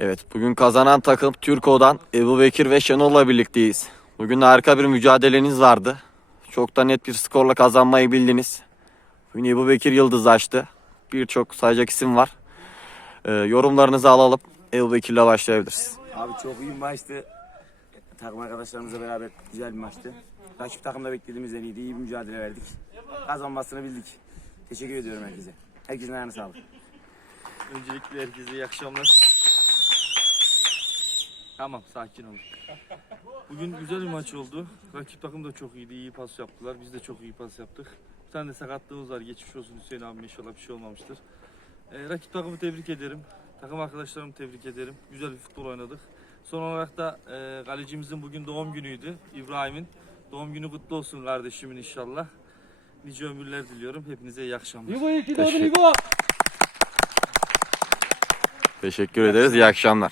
Evet bugün kazanan takım Türko'dan Ebu Bekir ve Şenol'la birlikteyiz. Bugün harika bir mücadeleniz vardı. Çok da net bir skorla kazanmayı bildiniz. Bugün Ebu Bekir yıldız açtı. Birçok sayacak isim var. Ee, yorumlarınızı alalım. Ebu Bekir'le başlayabiliriz. Abi çok iyi bir maçtı. Takım arkadaşlarımızla beraber güzel bir maçtı. Rakip takımda beklediğimizden iyiydi. İyi bir mücadele verdik. Kazanmasını bildik. Teşekkür ediyorum herkese. Herkesin ayağına sağlık. Öncelikle herkese iyi akşamlar. Tamam sakin olun. Bugün güzel bir maç oldu. Rakip takım da çok iyiydi. iyi pas yaptılar. Biz de çok iyi pas yaptık. Bir tane de sakatlığımız var. Geçmiş olsun Hüseyin abi inşallah bir şey olmamıştır. Ee, rakip takımı tebrik ederim. Takım arkadaşlarımı tebrik ederim. Güzel bir futbol oynadık. Son olarak da e, kalecimizin bugün doğum günüydü. İbrahim'in. Doğum günü kutlu olsun kardeşimin inşallah. Nice ömürler diliyorum. Hepinize iyi akşamlar. Teşekkür, Teşekkür ederiz. İyi akşamlar.